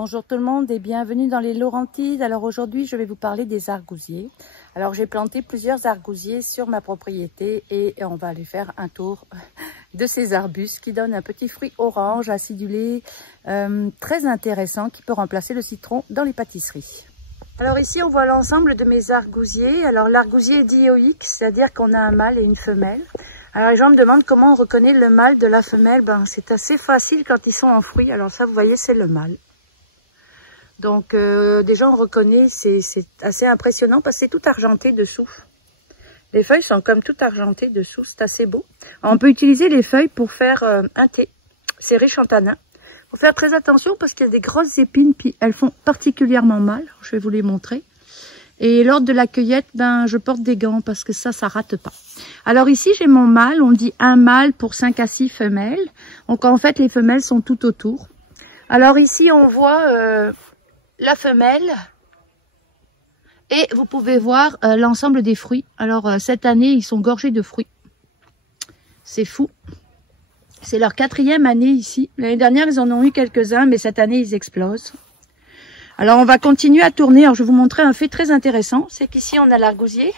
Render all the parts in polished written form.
Bonjour tout le monde et bienvenue dans les Laurentides. Alors aujourd'hui je vais vous parler des argousiers. Alors j'ai planté plusieurs argousiers sur ma propriété et on va aller faire un tour de ces arbustes qui donnent un petit fruit orange acidulé très intéressant qui peut remplacer le citron dans les pâtisseries. Alors ici on voit l'ensemble de mes argousiers. Alors l'argousier est dioïque, c'est-à-dire qu'on a un mâle et une femelle. Alors les gens me demandent comment on reconnaît le mâle de la femelle. Ben, c'est assez facile quand ils sont en fruit. Alors ça vous voyez c'est le mâle. Donc déjà on reconnaît, c'est assez impressionnant parce que c'est tout argenté dessous. Les feuilles sont comme tout argentées dessous, c'est assez beau. Alors, on peut utiliser les feuilles pour faire un thé. C'est riche en tanins. Il faut faire très attention parce qu'il y a des grosses épines, puis elles font particulièrement mal. Je vais vous les montrer. Et lors de la cueillette, ben, je porte des gants parce que ça rate pas. Alors ici, j'ai mon mâle. On dit un mâle pour 5 à 6 femelles. Donc en fait, les femelles sont tout autour. Alors ici, on voit la femelle. Et vous pouvez voir l'ensemble des fruits. Alors cette année, ils sont gorgés de fruits. C'est fou. C'est leur 4e année ici. L'année dernière, ils en ont eu quelques-uns, mais cette année, ils explosent. Alors, on va continuer à tourner. Alors, je vais vous montrer un fait très intéressant. C'est qu'ici, on a l'argousier.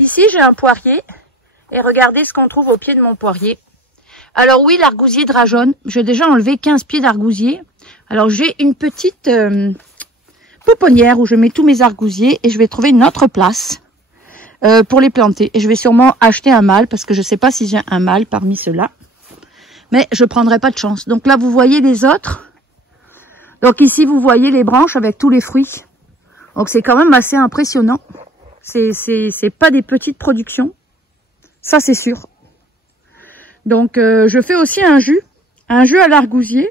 Ici, j'ai un poirier. Et regardez ce qu'on trouve au pied de mon poirier. Alors oui, l'argousier drageonne. J'ai déjà enlevé 15 pieds d'argousier. Alors, j'ai une petite pouponnière où je mets tous mes argousiers. Et je vais trouver une autre place pour les planter. Et je vais sûrement acheter un mâle parce que je ne sais pas si j'ai un mâle parmi ceux-là. Mais je ne prendrai pas de chance. Donc là, vous voyez les autres. Donc ici, vous voyez les branches avec tous les fruits. Donc c'est quand même assez impressionnant. C'est pas des petites productions. Ça, c'est sûr. Donc je fais aussi un jus à l'argousier.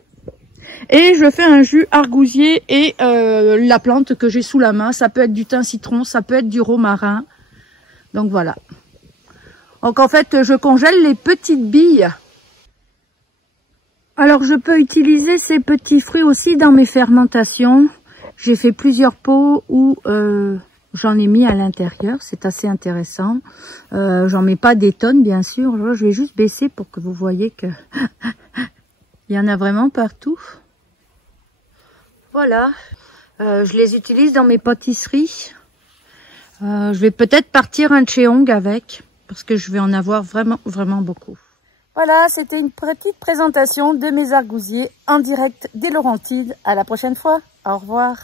Et je fais un jus argousier et la plante que j'ai sous la main. Ça peut être du thym citron, ça peut être du romarin. Donc voilà. Donc en fait, je congèle les petites billes. Alors je peux utiliser ces petits fruits aussi dans mes fermentations. J'ai fait plusieurs pots où j'en ai mis à l'intérieur. C'est assez intéressant. J'en mets pas des tonnes bien sûr. Là, je vais juste baisser pour que vous voyez que il y en a vraiment partout. Voilà. Je les utilise dans mes pâtisseries. Je vais peut-être partir un cheong avec parce que je vais en avoir vraiment beaucoup. Voilà, c'était une petite présentation de mes argousiers en direct des Laurentides. À la prochaine fois. Au revoir.